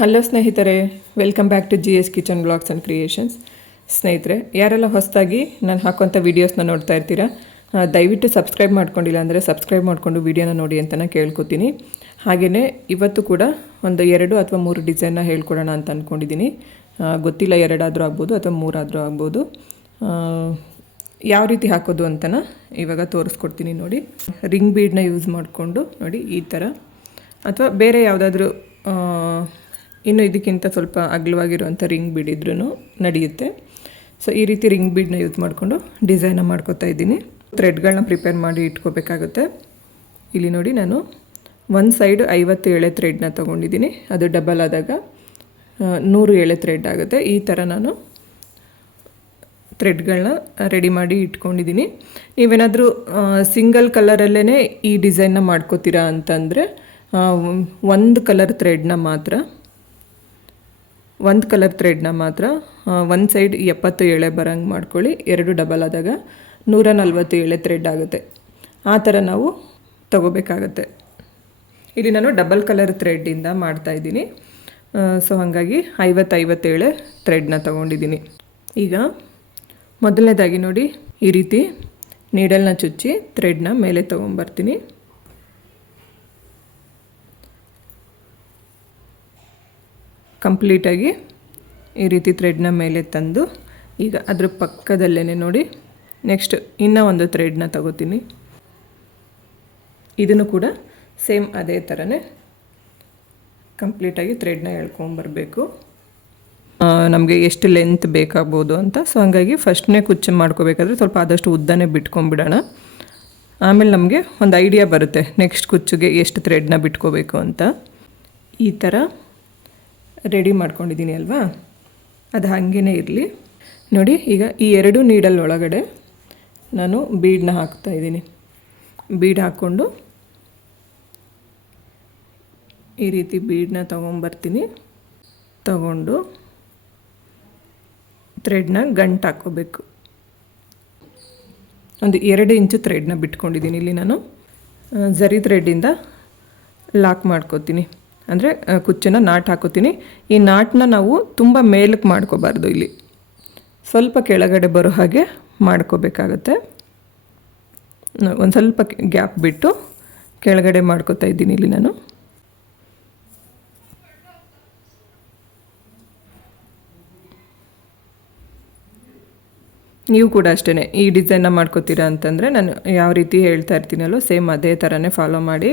Hello ಸ್ನೇಹಿತರೆ welcome back to G S kitchen blogs and creations ಸ್ನೇಹಿತರೆ, ಯಾರೆಲ್ಲ ಹೊಸದಾಗಿ ನಾನು ಹಾಕೋಂಥ ವೀಡಿಯೋಸ್ನ ನೋಡ್ತಾ ಇರ್ತೀರಾ ದಯವಿಟ್ಟು ಸಬ್ಸ್ಕ್ರೈಬ್ ಮಾಡ್ಕೊಂಡಿಲ್ಲ ಅಂದರೆ ಸಬ್ಸ್ಕ್ರೈಬ್ ಮಾಡಿಕೊಂಡು ವೀಡಿಯೋನ ನೋಡಿ ಅಂತ ಕೇಳ್ಕೊತೀನಿ. ಹಾಗೆಯೇ ಇವತ್ತು ಕೂಡ ಒಂದು ಎರಡು ಅಥವಾ ಮೂರು ಡಿಸೈನ್ನ ಹೇಳ್ಕೊಡೋಣ ಅಂತ ಅಂದ್ಕೊಂಡಿದ್ದೀನಿ ಗೊತ್ತಿಲ್ಲ ಎರಡಾದರೂ ಆಗ್ಬೋದು ಅಥವಾ ಮೂರಾದರೂ ಆಗ್ಬೋದು. ಯಾವ ರೀತಿ ಹಾಕೋದು ಅಂತನ ಇವಾಗ ತೋರಿಸ್ಕೊಡ್ತೀನಿ ನೋಡಿ. ರಿಂಗ್ ಬೀಡನ್ನ ಯೂಸ್ ಮಾಡಿಕೊಂಡು ನೋಡಿ ಈ ಥರ ಅಥವಾ ಬೇರೆ ಯಾವುದಾದ್ರೂ ಇನ್ನು ಇದಕ್ಕಿಂತ ಸ್ವಲ್ಪ ಅಗಲವಾಗಿರುವಂಥ ರಿಂಗ್ ಬೀಡ್ ಇದ್ರೂ ನಡೆಯುತ್ತೆ. ಸೊ ಈ ರೀತಿ ರಿಂಗ್ ಬೀಡ್ನ ಯೂಸ್ ಮಾಡಿಕೊಂಡು ಡಿಸೈನ ಮಾಡ್ಕೋತಾ ಇದ್ದೀನಿ. ಥ್ರೆಡ್ಗಳನ್ನ ಪ್ರಿಪೇರ್ ಮಾಡಿ ಇಟ್ಕೋಬೇಕಾಗುತ್ತೆ. ಇಲ್ಲಿ ನೋಡಿ ನಾನು ಒಂದು ಸೈಡ್ ಐವತ್ತು ಎಳೆ ಥ್ರೆಡ್ನ ತೊಗೊಂಡಿದ್ದೀನಿ. ಅದು ಡಬಲ್ ಆದಾಗ ನೂರು ಎಳೆ ಥ್ರೆಡ್ ಆಗುತ್ತೆ. ಈ ಥರ ನಾನು ಥ್ರೆಡ್ಗಳನ್ನ ರೆಡಿ ಮಾಡಿ ಇಟ್ಕೊಂಡಿದ್ದೀನಿ. ನೀವೇನಾದರೂ ಸಿಂಗಲ್ ಕಲರಲ್ಲೇ ಈ ಡಿಸೈನ್ನ ಮಾಡ್ಕೋತೀರಾ ಅಂತಂದರೆ ಒಂದು ಕಲರ್ ಥ್ರೆಡ್ನ ಮಾತ್ರ ಒಂದು ಕಲರ್ ಥ್ರೆಡ್ನ ಮಾತ್ರ ಒಂದು ಸೈಡ್ ಎಪ್ಪತ್ತು ಎಳೆ ಬರೋಂಗೆ ಮಾಡ್ಕೊಳ್ಳಿ, ಎರಡು ಡಬಲ್ ಆದಾಗ ನೂರ ನಲ್ವತ್ತು ಎಳೆ ಥ್ರೆಡ್ ಆಗುತ್ತೆ. ಆ ಥರ ನಾವು ತಗೋಬೇಕಾಗತ್ತೆ. ಇಲ್ಲಿ ನಾನು ಡಬಲ್ ಕಲರ್ ಥ್ರೆಡ್ಡಿಂದ ಮಾಡ್ತಾಯಿದ್ದೀನಿ ಸೊ ಹಾಗಾಗಿ ಐವತ್ತೈವತ್ತೇಳೆ ಥ್ರೆಡ್ನ ತೊಗೊಂಡಿದ್ದೀನಿ. ಈಗ ಮೊದಲನೇದಾಗಿ ನೋಡಿ ಈ ರೀತಿ ನೀಡಲ್ನ ಚುಚ್ಚಿ ಥ್ರೆಡ್ನ ಮೇಲೆ ತೊಗೊಂಬರ್ತೀನಿ. ಕಂಪ್ಲೀಟಾಗಿ ಈ ರೀತಿ ಥ್ರೆಡ್ನ ಮೇಲೆ ತಂದು ಈಗ ಅದ್ರ ಪಕ್ಕದಲ್ಲೇ ನೋಡಿ ನೆಕ್ಸ್ಟ್ ಇನ್ನೂ ಒಂದು ಥ್ರೆಡ್ನ ತಗೋತೀನಿ. ಇದನ್ನು ಕೂಡ ಸೇಮ್ ಅದೇ ಥರನೇ ಕಂಪ್ಲೀಟಾಗಿ ಥ್ರೆಡ್ನ ಹೇಳ್ಕೊಂಬರ್ಬೇಕು ನಮಗೆ ಎಷ್ಟು ಲೆಂತ್ ಬೇಕಾಗ್ಬೋದು ಅಂತ. ಸೊ ಹಂಗಾಗಿ ಫಸ್ಟ್ನೇ ಕುಚ್ಚು ಮಾಡ್ಕೋಬೇಕಾದ್ರೆ ಸ್ವಲ್ಪ ಆದಷ್ಟು ಉದ್ದನೇ ಬಿಟ್ಕೊಂಡ್ಬಿಡೋಣ. ಆಮೇಲೆ ನಮಗೆ ಒಂದು ಐಡಿಯಾ ಬರುತ್ತೆ ನೆಕ್ಸ್ಟ್ ಕುಚ್ಚಿಗೆ ಎಷ್ಟು ಥ್ರೆಡ್ನ ಬಿಟ್ಕೋಬೇಕು ಅಂತ. ಈ ಥರ ರೆಡಿ ಮಾಡ್ಕೊಂಡಿದ್ದೀನಿ ಅಲ್ವಾ? ಅದು ಹಾಗೇ ಇರಲಿ. ನೋಡಿ, ಈಗ ಈ ಎರಡು ನೀಡಲ್ ಒಳಗಡೆ ನಾನು ಬೀಡನ್ನ ಹಾಕ್ತಾ ಇದ್ದೀನಿ. ಬೀಡ್ ಹಾಕ್ಕೊಂಡು ಈ ರೀತಿ ಬೀಡನ್ನ ತೊಗೊಂಬರ್ತೀನಿ. ತಗೊಂಡು ಥ್ರೆಡ್ನ ಗಂಟು ಹಾಕ್ಕೋಬೇಕು. ಒಂದು ಎರಡು ಇಂಚು ಥ್ರೆಡ್ನ ಬಿಟ್ಕೊಂಡಿದ್ದೀನಿ ಇಲ್ಲಿ ನಾನು. ಝರಿ ಥ್ರೆಡ್ಡಿಂದ ಲಾಕ್ ಮಾಡ್ಕೋತೀನಿ. ಅಂದರೆ ಕುಚ್ಚನ್ನ ನಾಟ್ ಹಾಕೋತೀನಿ. ಈ ನಾಟನ್ನ ನಾವು ತುಂಬ ಮೇಲಕ್ಕೆ ಮಾಡ್ಕೋಬಾರ್ದು ಇಲ್ಲಿ. ಸ್ವಲ್ಪ ಕೆಳಗಡೆ ಬರೋ ಹಾಗೆ ಮಾಡ್ಕೋಬೇಕಾಗತ್ತೆ. ಒಂದು ಸ್ವಲ್ಪ ಗ್ಯಾಪ್ ಬಿಟ್ಟು ಕೆಳಗಡೆ ಮಾಡ್ಕೋತಾ ಇದ್ದೀನಿ ಇಲ್ಲಿ ನಾನು. ನೀವು ಕೂಡ ಅಷ್ಟೇ ಈ ಡಿಸೈನ್ನ ಮಾಡ್ಕೋತೀರಾ ಅಂತಂದರೆ ನಾನು ಯಾವ ರೀತಿ ಹೇಳ್ತಾ ಇರ್ತೀನಲ್ಲೋ, ಸೇಮ್ ಅದೇ ಥರನೇ ಫಾಲೋ ಮಾಡಿ.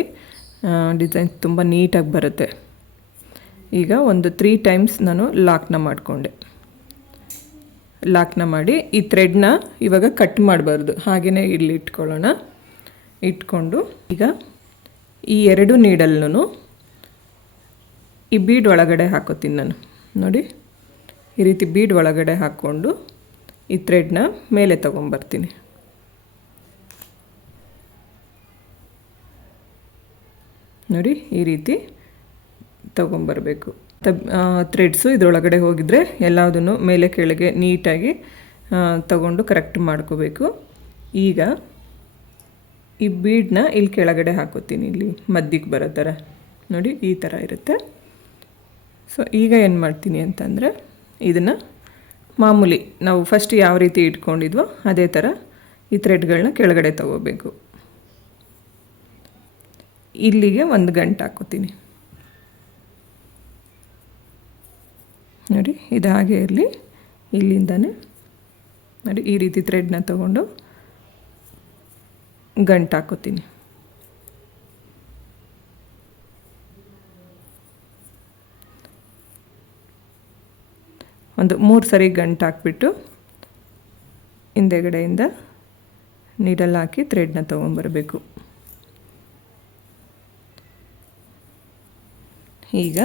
ಡಿಸೈನ್ ತುಂಬ ನೀಟಾಗಿ ಬರುತ್ತೆ. ಈಗ ಒಂದು ತ್ರೀ ಟೈಮ್ಸ್ ನಾನು ಲಾಕ್ನ ಮಾಡಿಕೊಂಡೆ. ಲಾಕ್ನ ಮಾಡಿ ಈ ಥ್ರೆಡ್ನ ಇವಾಗ ಕಟ್ ಮಾಡಬಾರ್ದು. ಹಾಗೆಯೇ ಇಲ್ಲಿ ಇಟ್ಕೊಳ್ಳೋಣ. ಇಟ್ಕೊಂಡು ಈಗ ಈ ಎರಡು ನೀಡಲ್ನೂ ಈ ಬೀಡ್ ಒಳಗಡೆ ಹಾಕೋತೀನಿ ನಾನು. ನೋಡಿ, ಈ ರೀತಿ ಬೀಡ್ ಒಳಗಡೆ ಹಾಕ್ಕೊಂಡು ಈ ಥ್ರೆಡ್ನ ಮೇಲೆ ತೊಗೊಂಬರ್ತೀನಿ. ನೋಡಿ, ಈ ರೀತಿ ತೊಗೊಂಬರಬೇಕು. ತಬ್ ಥ್ರೆಡ್ಸು ಇದರೊಳಗಡೆ ಹೋಗಿದ್ರೆ ಎಲ್ಲದನ್ನು ಮೇಲೆ ಕೆಳಗೆ ನೀಟಾಗಿ ತಗೊಂಡು ಕರೆಕ್ಟ್ ಮಾಡ್ಕೋಬೇಕು. ಈಗ ಈ ಬೀಡನ್ನ ಇಲ್ಲಿ ಕೆಳಗಡೆ ಹಾಕೋತೀನಿ, ಇಲ್ಲಿ ಮದ್ದಿಗೆ ಬರೋ ಥರ. ನೋಡಿ, ಈ ಥರ ಇರುತ್ತೆ. ಸೊ ಈಗ ಏನು ಮಾಡ್ತೀನಿ ಅಂತಂದರೆ, ಇದನ್ನು ಮಾಮೂಲಿ ನಾವು ಫಸ್ಟ್ ಯಾವ ರೀತಿ ಇಟ್ಕೊಂಡಿದ್ವೋ, ಅದೇ ಥರ ಈ ಥ್ರೆಡ್ಗಳನ್ನ ಕೆಳಗಡೆ ತಗೋಬೇಕು. ಇಲ್ಲಿಗೆ ಒಂದು ಗಂಟೆ ಹಾಕೋತೀನಿ. ನೋಡಿ, ಇದು ಹಾಗೆ ಇರಲಿ. ಇಲ್ಲಿಂದನೇ ನೋಡಿ, ಈ ರೀತಿ ಥ್ರೆಡ್ನ ತಗೊಂಡು ಗಂಟು ಹಾಕೋತೀನಿ. ಒಂದು ಮೂರು ಸರಿ ಗಂಟು ಹಾಕ್ಬಿಟ್ಟು ಹಿಂದೆಗಡೆಯಿಂದ ನೀಡಲ್ ಹಾಕಿ ಥ್ರೆಡ್ನ ತೊಗೊಂಬರಬೇಕು ಈಗ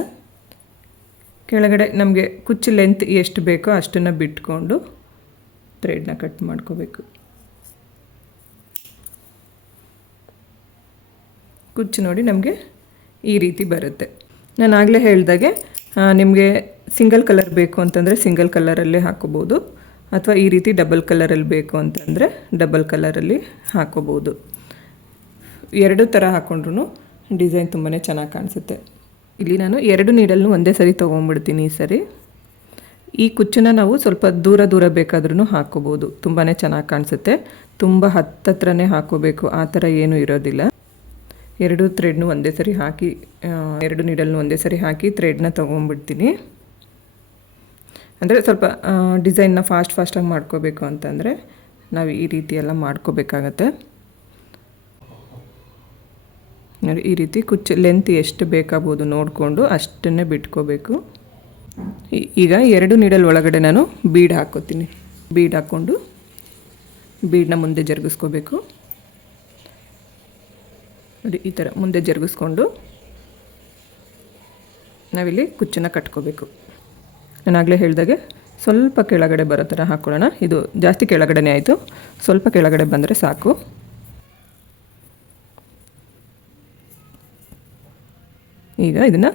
ಕೆಳಗಡೆ ನಮಗೆ ಕುಚ್ಚು ಲೆಂತ್ ಎಷ್ಟು ಬೇಕೋ ಅಷ್ಟನ್ನು ಬಿಟ್ಕೊಂಡು ಥ್ರೆಡ್ನ ಕಟ್ ಮಾಡ್ಕೋಬೇಕು. ಕುಚ್ಚು ನೋಡಿ ನಮಗೆ ಈ ರೀತಿ ಬರುತ್ತೆ. ನಾನು ಆಗಲೇ ಹೇಳಿದಾಗೆ ನಿಮಗೆ ಸಿಂಗಲ್ ಕಲರ್ ಬೇಕು ಅಂತಂದರೆ ಸಿಂಗಲ್ ಕಲರಲ್ಲೇ ಹಾಕೋಬೋದು. ಅಥವಾ ಈ ರೀತಿ ಡಬಲ್ ಕಲರಲ್ಲಿ ಬೇಕು ಅಂತಂದರೆ ಡಬಲ್ ಕಲರಲ್ಲಿ ಹಾಕೋಬೋದು. ಎರಡು ಥರ ಹಾಕ್ಕೊಂಡ್ರು ಡಿಸೈನ್ ತುಂಬಾ ಚೆನ್ನಾಗಿ ಕಾಣಿಸುತ್ತೆ. ಇಲ್ಲಿ ನಾನು ಎರಡು ನೀಡಲ್ನು ಒಂದೇ ಸರಿ ತೊಗೊಂಡ್ಬಿಡ್ತೀನಿ ಈ ಸರಿ. ಈ ಕುಚ್ಚನ್ನ ನಾವು ಸ್ವಲ್ಪ ದೂರ ದೂರ ಬೇಕಾದ್ರೂ ಹಾಕೋಬೋದು. ತುಂಬಾ ಚೆನ್ನಾಗಿ ಕಾಣಿಸುತ್ತೆ. ತುಂಬ ಹತ್ತತ್ರನೇ ಹಾಕೋಬೇಕು. ಆ ಥರ ಏನೂ ಇರೋದಿಲ್ಲ. ಎರಡು ಥ್ರೆಡ್ನು ಒಂದೇ ಸರಿ ಹಾಕಿ ಎರಡು ನೀಡಲ್ನು ಒಂದೇ ಸರಿ ಹಾಕಿ ಥ್ರೆಡ್ನ ತೊಗೊಂಡ್ಬಿಡ್ತೀನಿ ಅಂದರೆ ಸ್ವಲ್ಪ ಡಿಸೈನ್ನ ಫಾಸ್ಟ್ ಫಾಸ್ಟಾಗಿ ಮಾಡ್ಕೋಬೇಕು ಅಂತಂದರೆ ನಾವು ಈ ರೀತಿ ಎಲ್ಲ ಮಾಡ್ಕೋಬೇಕಾಗತ್ತೆ. ಈ ರೀತಿ ಕುಚ್ಚು ಲೆಂತ್ ಎಷ್ಟು ಬೇಕಾಗ್ಬೋದು ನೋಡಿಕೊಂಡು ಅಷ್ಟನ್ನೇ ಬಿಟ್ಕೋಬೇಕು. ಈಗ ಎರಡು ನೀಡಲ್ ಒಳಗಡೆ ನಾನು ಬೀಡ್ ಹಾಕೋತೀನಿ. ಬೀಡ್ ಹಾಕ್ಕೊಂಡು ಬೀಡನ್ನ ಮುಂದೆ ಜರುಗಿಸ್ಕೋಬೇಕು. ನೋಡಿ, ಈ ಥರ ಮುಂದೆ ಜರುಗಿಸ್ಕೊಂಡು ನಾವಿಲ್ಲಿ ಕುಚ್ಚನ್ನು ಕಟ್ಕೋಬೇಕು. ನಾನು ಆಗಲೇ ಹೇಳಿದಾಗೆ ಸ್ವಲ್ಪ ಕೆಳಗಡೆ ಬರೋ ಥರ ಹಾಕ್ಕೊಳ್ಳೋಣ ಇದು ಜಾಸ್ತಿ ಕೆಳಗಡೆನೇ ಆಯಿತು. ಸ್ವಲ್ಪ ಕೆಳಗಡೆ ಬಂದರೆ ಸಾಕು. ಈಗ ಇದನ್ನು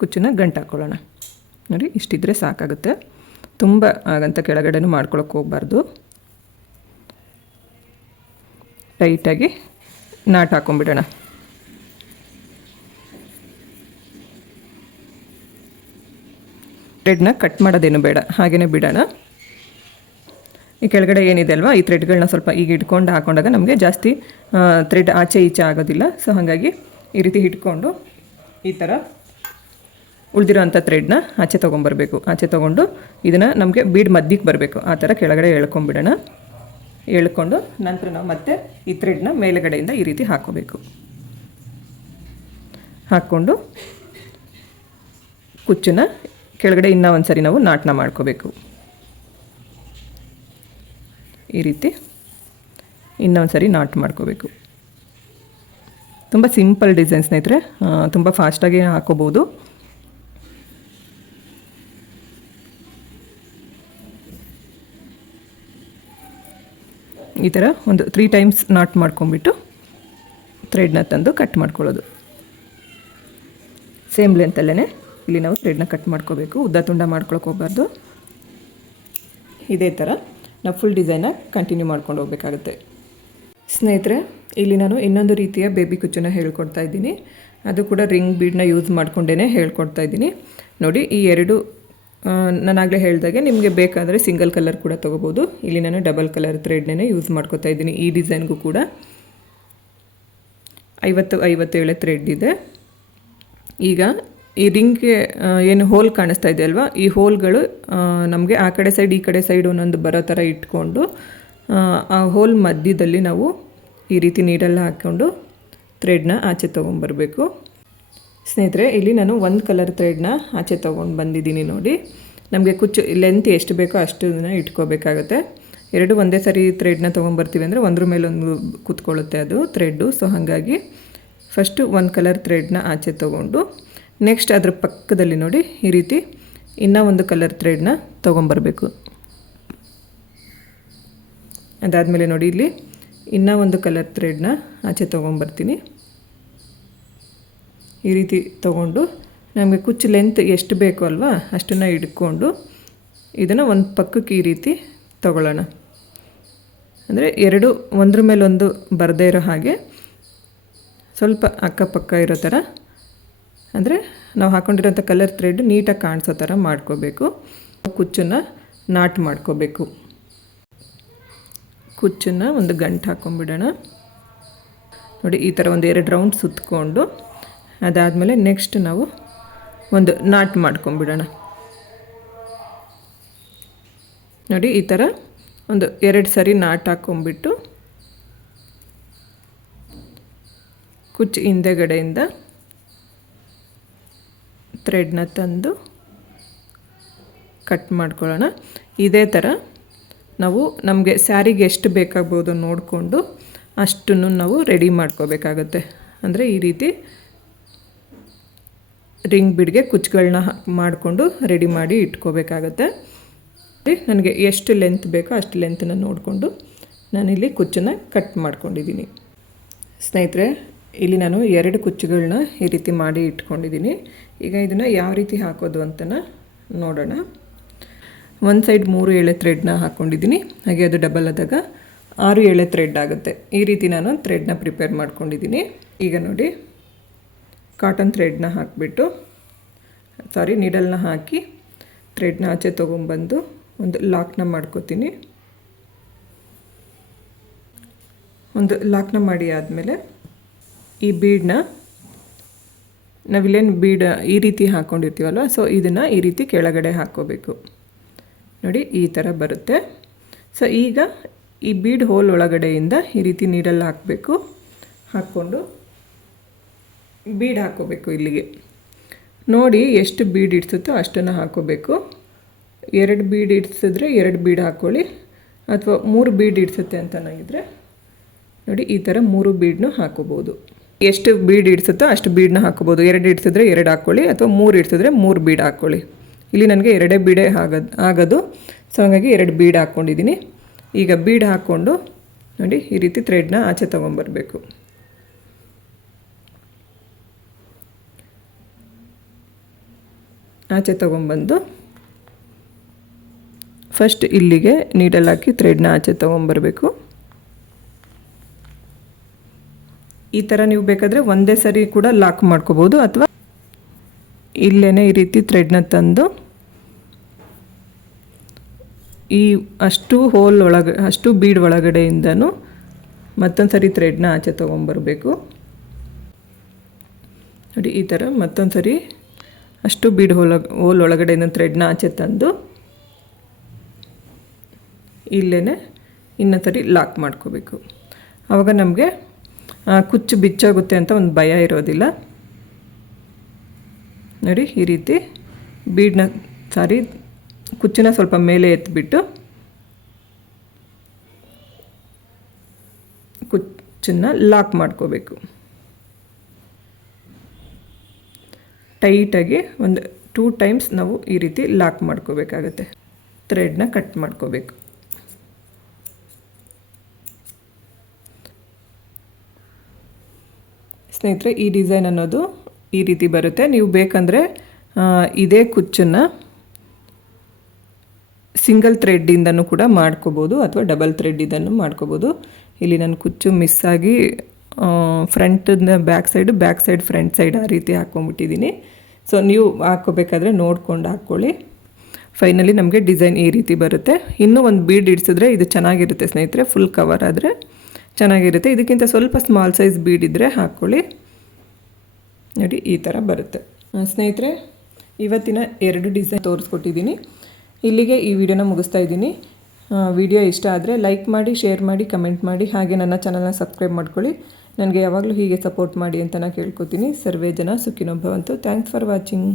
ಕುಚ್ಚನ್ನ ಗಂಟು ಹಾಕ್ಕೊಳ್ಳೋಣ ನೋಡಿ, ಇಷ್ಟಿದ್ರೆ ಸಾಕಾಗುತ್ತೆ. ತುಂಬ ಆಗಂತ ಕೆಳಗಡೆನೂ ಮಾಡ್ಕೊಳಕ್ಕೆ ಹೋಗ್ಬಾರ್ದು. ಟೈಟಾಗಿ ನಾಟ್ ಹಾಕೊಂಡ್ಬಿಡೋಣ. ಥ್ರೆಡ್ನ ಕಟ್ ಮಾಡೋದೇನು ಬೇಡ ಹಾಗೇ ಬಿಡೋಣ. ಈ ಕೆಳಗಡೆ ಏನಿದೆ ಅಲ್ವಾ, ಈ ಥ್ರೆಡ್ಗಳನ್ನ ಸ್ವಲ್ಪ ಈಗ ಇಟ್ಕೊಂಡು ಹಾಕೊಂಡಾಗ ನಮಗೆ ಜಾಸ್ತಿ ಥ್ರೆಡ್ ಆಚೆ ಈಚೆ ಆಗೋದಿಲ್ಲ. ಸೊ, ಹಾಗಾಗಿ ಈ ರೀತಿ ಇಟ್ಕೊಂಡು ಈ ಥರ ಉಳಿದಿರೋಂಥ ಥ್ರೆಡ್ನ ಆಚೆ ತೊಗೊಂಬರ್ಬೇಕು. ಆಚೆ ತೊಗೊಂಡು ಇದನ್ನು ನಮಗೆ ಬೀಡ್ ಮಧ್ಯಕ್ಕೆ ಬರಬೇಕು. ಆ ಥರ ಕೆಳಗಡೆ ಎಳ್ಕೊಂಬಿಡೋಣ ಎಳ್ಕೊಂಡು ನಂತರ ನಾವು ಮತ್ತೆ ಈ ಥ್ರೆಡ್ನ ಮೇಲುಗಡೆಯಿಂದ ಈ ರೀತಿ ಹಾಕೋಬೇಕು. ಹಾಕ್ಕೊಂಡು ಕುಚ್ಚನ್ನ ಕೆಳಗಡೆ ಇನ್ನೂ ಒಂದು ಸರಿ ನಾವು ನಾಟನ ಮಾಡ್ಕೋಬೇಕು. ಈ ರೀತಿ ಇನ್ನೊಂದು ಸರಿ ನಾಟ್ ಮಾಡ್ಕೋಬೇಕು. ತುಂಬ ಸಿಂಪಲ್ ಡಿಸೈನ್ ಸ್ನೇಹಿತರೆ ತುಂಬ ಫಾಸ್ಟಾಗಿ ಹಾಕೋಬೋದು. ಈ ಥರ ಒಂದು ತ್ರೀ ಟೈಮ್ಸ್ ನಾಟ್ ಮಾಡ್ಕೊಂಬಿಟ್ಟು ಥ್ರೆಡ್ನ ತಂದು ಕಟ್ ಮಾಡ್ಕೊಳ್ಳೋದು. ಸೇಮ್ ಲೆಂತಲ್ಲೇ ಇಲ್ಲಿ ನಾವು ಥ್ರೆಡ್ನ ಕಟ್ ಮಾಡ್ಕೋಬೇಕು, ಉದ್ದ ತುಂಡ ಮಾಡ್ಕೊಳಕ್ಕೆ ಹೋಗ್ಬಾರ್ದು. ಇದೇ ಥರ ನಾವು ಫುಲ್ ಡಿಸೈನ ಕಂಟಿನ್ಯೂ ಮಾಡ್ಕೊಂಡು ಹೋಗ್ಬೇಕಾಗುತ್ತೆ. ಸ್ನೇಹಿತರೆ, ಇಲ್ಲಿ ನಾನು ಇನ್ನೊಂದು ರೀತಿಯ ಬೇಬಿ ಕುಚ್ಚನ್ನ ಹೇಳ್ಕೊಡ್ತಾ ಇದ್ದೀನಿ. ಅದು ಕೂಡ ರಿಂಗ್ ಬೀಡನ್ನ ಯೂಸ್ ಮಾಡಿಕೊಂಡೇ ಹೇಳ್ಕೊಡ್ತಾ ಇದ್ದೀನಿ. ನೋಡಿ, ಈ ಎರಡು ನಾನಾಗಲೇ ಹೇಳಿದಾಗೆ ನಿಮಗೆ ಬೇಕಾದರೆ ಸಿಂಗಲ್ ಕಲರ್ ಕೂಡ ತೊಗೋಬೋದು. ಇಲ್ಲಿ ನಾನು ಡಬಲ್ ಕಲರ್ ಥ್ರೆಡ್ನೇ ಯೂಸ್ ಮಾಡ್ಕೊತಾ ಇದ್ದೀನಿ, ಈ ಡಿಸೈನ್ಗೂ ಕೂಡ. ಐವತ್ತು, ಐವತ್ತೇಳು ಥ್ರೆಡ್ ಇದೆ. ಈಗ ಈ ರಿಂಗ್ಗೆ ಏನು ಹೋಲ್ ಕಾಣಿಸ್ತಾ ಇದೆ ಅಲ್ವಾ? ಈ ಹೋಲ್ಗಳು ನಮಗೆ ಆ ಕಡೆ ಸೈಡ್, ಈ ಕಡೆ ಸೈಡ್ ಒಂದೊಂದು ಬರೋ ಥರ ಇಟ್ಕೊಂಡು ಆ, ಹೋಲ್ ಮಧ್ಯದಲ್ಲಿ ನಾವು ಈ ರೀತಿ ನೀಡಲ್ಲ ಹಾಕ್ಕೊಂಡು ಥ್ರೆಡ್ನ ಆಚೆ ತೊಗೊಂಬರ್ಬೇಕು. ಸ್ನೇಹಿತರೆ ಇಲ್ಲಿ ನಾನು ಒಂದು ಕಲರ್ ಥ್ರೆಡ್ನ ಆಚೆ ತೊಗೊಂಡು ಬಂದಿದ್ದೀನಿ ನೋಡಿ. ನಮಗೆ ಕುಚ್ಚು ಲೆಂತ್ ಎಷ್ಟು ಬೇಕೋ ಅಷ್ಟನ್ನ ಇಟ್ಕೋಬೇಕಾಗತ್ತೆ. ಎರಡು ಒಂದೇ ಸರಿ ಥ್ರೆಡ್ನ ತೊಗೊಂಬರ್ತೀವಿ ಅಂದರೆ ಒಂದ್ರ ಮೇಲೆ ಒಂದು ಕೂತ್ಕೊಳ್ಳುತ್ತೆ ಅದು ಥ್ರೆಡ್ಡು ಸೊ ಹಾಗಾಗಿ ಫಸ್ಟು ಒಂದು ಕಲರ್ ಥ್ರೆಡ್ನ ಆಚೆ ತೊಗೊಂಡು ನೆಕ್ಸ್ಟ್ ಅದ್ರ ಪಕ್ಕದಲ್ಲಿ ನೋಡಿ ಈ ರೀತಿ ಇನ್ನೂ ಒಂದು ಕಲರ್ ಥ್ರೆಡ್ನ ತೊಗೊಂಬರ್ಬೇಕು. ಅದಾದಮೇಲೆ ನೋಡಿ ಇಲ್ಲಿ, ಇನ್ನೂ ಒಂದು ಕಲರ್ ಥ್ರೆಡ್ನ ಆಚೆ ತೊಗೊಂಬರ್ತೀನಿ. ಈ ರೀತಿ ತೊಗೊಂಡು ನಮಗೆ ಕುಚ್ಚು ಲೆಂತ್ ಎಷ್ಟು ಬೇಕು ಅಲ್ವಾ, ಅಷ್ಟನ್ನು ಹಿಡ್ಕೊಂಡು ಇದನ್ನು ಒಂದು ಪಕ್ಕಕ್ಕೆ ಈ ರೀತಿ ತಗೊಳ್ಳೋಣ. ಅಂದರೆ ಎರಡು, ಒಂದ್ರ ಮೇಲೊಂದು ಬರದೇ ಇರೋ ಹಾಗೆ, ಸ್ವಲ್ಪ ಅಕ್ಕಪಕ್ಕ ಇರೋ ಥರ ಅಂದರೆ ನಾವು ಹಾಕ್ಕೊಂಡಿರೋಂಥ ಕಲರ್ ಥ್ರೆಡ್ ನೀಟಾಗಿ ಕಾಣಿಸೋ ಥರ ಮಾಡ್ಕೋಬೇಕು. ಕುಚ್ಚನ್ನು ನಾಟ್ ಮಾಡ್ಕೋಬೇಕು. ಕುಚ್ಚನ್ನು ಒಂದು ಗಂಟು ಹಾಕ್ಕೊಂಬಿಡೋಣ ನೋಡಿ, ಈ ಥರ ಒಂದು ಎರಡು ರೌಂಡ್ ಸುತ್ತಕೊಂಡು ಅದಾದಮೇಲೆ ನೆಕ್ಸ್ಟ್ ನಾವು ಒಂದು ನಾಟ್ ಮಾಡ್ಕೊಂಬಿಡೋಣ. ನೋಡಿ, ಈ ಥರ ಒಂದು ಎರಡು ಸರಿ ನಾಟ್ ಹಾಕ್ಕೊಂಬಿಟ್ಟು ಕುಚ್ಚು ಹಿಂದೆಗಡೆಯಿಂದ ಥ್ರೆಡ್ನ ತಂದು ಕಟ್ ಮಾಡ್ಕೊಳ್ಳೋಣ. ಇದೇ ಥರ ನಾವು ನಮಗೆ ಸ್ಯಾರಿಗೆ ಎಷ್ಟು ಬೇಕಾಗ್ಬೋದು ನೋಡಿಕೊಂಡು ಅಷ್ಟನ್ನು ನಾವು ರೆಡಿ ಮಾಡ್ಕೋಬೇಕಾಗತ್ತೆ. ಅಂದರೆ ಈ ರೀತಿ ರಿಂಗ್ ಬಿಡ್ಗೆ ಕುಚ್ಚುಗಳನ್ನ ಮಾಡಿಕೊಂಡು ರೆಡಿ ಮಾಡಿ ಇಟ್ಕೋಬೇಕಾಗತ್ತೆ. ನನಗೆ ಎಷ್ಟು ಲೆಂತ್ ಬೇಕೋ ಅಷ್ಟು ಲೆಂತನ್ನು ನೋಡಿಕೊಂಡು ನಾನಿಲ್ಲಿ ಕುಚ್ಚನ್ನು ಕಟ್ ಮಾಡ್ಕೊಂಡಿದ್ದೀನಿ. ಸ್ನೇಹಿತರೆ, ಇಲ್ಲಿ ನಾನು ಎರಡು ಕುಚ್ಚುಗಳನ್ನ ಈ ರೀತಿ ಮಾಡಿ ಇಟ್ಕೊಂಡಿದ್ದೀನಿ. ಈಗ ಇದನ್ನು ಯಾವ ರೀತಿ ಹಾಕೋದು ಅಂತನ ನೋಡೋಣ. ಒಂದು ಸೈಡ್ ಮೂರು ಎಳೆ ಥ್ರೆಡ್ನ ಹಾಕ್ಕೊಂಡಿದ್ದೀನಿ ಹಾಗೆ ಅದು ಡಬಲ್ ಆದಾಗ ಆರು ಎಳೆ ಥ್ರೆಡ್ ಆಗುತ್ತೆ. ಈ ರೀತಿ ನಾನು ಥ್ರೆಡ್ನ ಪ್ರಿಪೇರ್ ಮಾಡ್ಕೊಂಡಿದ್ದೀನಿ. ಈಗ ನೋಡಿ ಕಾಟನ್ ಥ್ರೆಡ್ನ ಹಾಕಿಬಿಟ್ಟು ಸಾರಿ ನೀಡಲ್ನ ಹಾಕಿ ಥ್ರೆಡ್ನ ಆಚೆ ತೊಗೊಂಬಂದು ಒಂದು ಲಾಕ್ನ ಮಾಡ್ಕೋತೀನಿ. ಒಂದು ಲಾಕ್ನ ಮಾಡಿ ಆದಮೇಲೆ ಈ ಬೀಡನ್ನ ನಾವಿಲ್ಲೇನು ಬೀಡ್ ಈ ರೀತಿ ಹಾಕ್ಕೊಂಡಿರ್ತೀವಲ್ವ ಸೊ ಇದನ್ನು ಈ ರೀತಿ ಕೆಳಗಡೆ ಹಾಕ್ಕೋಬೇಕು. ನೋಡಿ, ಈ ಥರ ಬರುತ್ತೆ. ಸೊ ಈಗ ಈ ಬೀಡ್ ಹೋಲ್ ಒಳಗಡೆಯಿಂದ ಈ ರೀತಿ ನೀಡಲ್ಲಿ ಹಾಕಬೇಕು. ಹಾಕ್ಕೊಂಡು ಬೀಡ್ ಹಾಕೋಬೇಕು ಇಲ್ಲಿಗೆ. ನೋಡಿ, ಎಷ್ಟು ಬೀಡ್ ಇಡ್ಸುತ್ತೋ ಅಷ್ಟನ್ನು ಹಾಕೋಬೇಕು. ಎರಡು ಬೀಡ್ ಇಡ್ಸಿದ್ರೆ ಎರಡು ಬೀಡ್ ಹಾಕ್ಕೊಳ್ಳಿ ಅಥವಾ ಮೂರು ಬೀಡ್ ಇಡ್ಸುತ್ತೆ ಅಂತ ನಾಗಿದ್ರೆ ನೋಡಿ, ಈ ಥರ ಮೂರು ಬೀಡನ್ನೂ ಹಾಕೋಬೋದು. ಎಷ್ಟು ಬೀಡ್ ಇಡ್ಸುತ್ತೋ ಅಷ್ಟು ಬೀಡನ್ನ ಹಾಕೋಬೋದು. ಎರಡು ಇಡ್ಸಿದ್ರೆ ಎರಡು ಹಾಕ್ಕೊಳ್ಳಿ ಅಥವಾ ಮೂರು ಇಡ್ಸಿದ್ರೆ ಮೂರು ಬೀಡ್ ಹಾಕ್ಕೊಳ್ಳಿ ಇಲ್ಲಿ ನನಗೆ ಎರಡೇ ಬೀಡೆ ಆಗೋದು ಆಗೋದು. ಸೊ ಹಾಗಾಗಿ ಎರಡು ಬೀಡ್ ಹಾಕ್ಕೊಂಡಿದ್ದೀನಿ. ಈಗ ಬೀಡ್ ಹಾಕ್ಕೊಂಡು ನೋಡಿ ಈ ರೀತಿ ಥ್ರೆಡ್ನ ಆಚೆ ತೊಗೊಂಬರ್ಬೇಕು. ಆಚೆ ತೊಗೊಂಬಂದು ಫಸ್ಟ್ ಇಲ್ಲಿಗೆ ನೀಡಲ್ ಹಾಕಿ ಥ್ರೆಡ್ನ ಆಚೆ ತೊಗೊಂಬರ್ಬೇಕು. ಈ ಥರ ನೀವು ಬೇಕಾದರೆ ಒಂದೇ ಸರಿ ಕೂಡ ಲಾಕ್ ಮಾಡ್ಕೋಬೋದು ಅಥವಾ ಇಲ್ಲೇ ಈ ರೀತಿ ಥ್ರೆಡ್ನ ತಂದು ಈ ಅಷ್ಟು ಹೋಲ್ ಒಳಗೆ, ಅಷ್ಟು ಬೀಡ್ ಒಳಗಡೆಯಿಂದನೂ ಮತ್ತೊಂದು ಸರಿ ಥ್ರೆಡ್ನ ಆಚೆ ತೊಗೊಂಬರಬೇಕು. ನೋಡಿ, ಈ ಥರ ಮತ್ತೊಂದು ಸರಿ ಅಷ್ಟು ಬೀಡ್ ಹೋಲ ಹೋಲ್ ಒಳಗಡೆಯಿಂದ ಥ್ರೆಡ್ನ ಆಚೆ ತಂದು ಇಲ್ಲೇ ಇನ್ನೊಂದು ಸರಿ ಲಾಕ್ ಮಾಡ್ಕೋಬೇಕು. ಆವಾಗ ನಮಗೆ ಕುಚ್ಚು ಬಿಚ್ಚಾಗುತ್ತೆ ಅಂತ ಒಂದು ಭಯ ಇರೋದಿಲ್ಲ. ನೋಡಿ ಈ ರೀತಿ ಬೀಡ್ನ ಸಾರಿ ಕುಚ್ಚನ್ನ ಸ್ವಲ್ಪ ಮೇಲೆ ಎತ್ತಿಬಿಟ್ಟು ಕುಚ್ಚನ್ನ ಲಾಕ್ ಮಾಡ್ಕೋಬೇಕು. ಟೈಟಾಗಿ ಒಂದು ಟೂ ಟೈಮ್ಸ್ ನಾವು ಈ ರೀತಿ ಲಾಕ್ ಮಾಡ್ಕೋಬೇಕಾಗತ್ತೆ. ಥ್ರೆಡ್ನ ಕಟ್ ಮಾಡ್ಕೋಬೇಕು. ಸ್ನೇಹಿತರೆ, ಈ ಡಿಸೈನ್ ಅನ್ನೋದು ಈ ರೀತಿ ಬರುತ್ತೆ. ನೀವು ಬೇಕಂದರೆ ಇದೇ ಕುಚ್ಚನ್ನು ಸಿಂಗಲ್ ಥ್ರೆಡ್ಡಿಂದನೂ ಕೂಡ ಮಾಡ್ಕೋಬೋದು ಅಥವಾ ಡಬಲ್ ಥ್ರೆಡ್ಡಿಂದನೂ ಮಾಡ್ಕೋಬೋದು. ಇಲ್ಲಿ ನಾನು ಕುಚ್ಚು ಮಿಸ್ ಆಗಿ ಫ್ರಂಟ್ನ back side back side, front side ಆ ರೀತಿ ಹಾಕ್ಕೊಂಬಿಟ್ಟಿದ್ದೀನಿ ಸೊ, ನೀವು ಹಾಕೋಬೇಕಾದ್ರೆ ನೋಡ್ಕೊಂಡು ಹಾಕ್ಕೊಳ್ಳಿ. ಫೈನಲಿ ನಮಗೆ ಡಿಸೈನ್ ಈ ರೀತಿ ಬರುತ್ತೆ. ಇನ್ನೂ ಒಂದು ಬೀಡ್ ಇಡಿಸಿದ್ರೆ ಇದು ಚೆನ್ನಾಗಿರುತ್ತೆ ಸ್ನೇಹಿತರೆ, ಫುಲ್ ಕವರ್ ಆದರೆ ಚೆನ್ನಾಗಿರುತ್ತೆ. ಇದಕ್ಕಿಂತ ಸ್ವಲ್ಪ ಸ್ಮಾಲ್ ಸೈಜ್ ಬೀಡ್ ಇದ್ದರೆ ಹಾಕ್ಕೊಳ್ಳಿ. ನೋಡಿ, ಈ ಥರ ಬರುತ್ತೆ. ಸ್ನೇಹಿತರೆ, ಇವತ್ತಿನ ಎರಡು ಡಿಸೈನ್ ತೋರಿಸ್ಕೊಟ್ಟಿದ್ದೀನಿ. ಇಲ್ಲಿಗೆ ಈ ವಿಡಿಯೋನ ಮುಗಿಸ್ತಾ ಇದ್ದೀನಿ. ವಿಡಿಯೋ ಇಷ್ಟ ಆದರೆ ಲೈಕ್ ಮಾಡಿ ಶೇರ್ ಮಾಡಿ ಕಮೆಂಟ್ ಮಾಡಿ, ಹಾಗೆ ನನ್ನ ಚಾನಲ್ನ ಸಬ್ಸ್ಕ್ರೈಬ್ ಮಾಡ್ಕೊಳ್ಳಿ. ನನಗೆ ಯಾವಾಗಲೂ ಹೀಗೆ ಸಪೋರ್ಟ್ ಮಾಡಿ ಅಂತ ನಾನು ಕೇಳ್ಕೊತೀನಿ. ಸರ್ವೇ ಜನ ಸುಖಿನೊಬ್ಬವಂತು ಥ್ಯಾಂಕ್ಸ್ ಫಾರ್ ವಾಚಿಂಗ್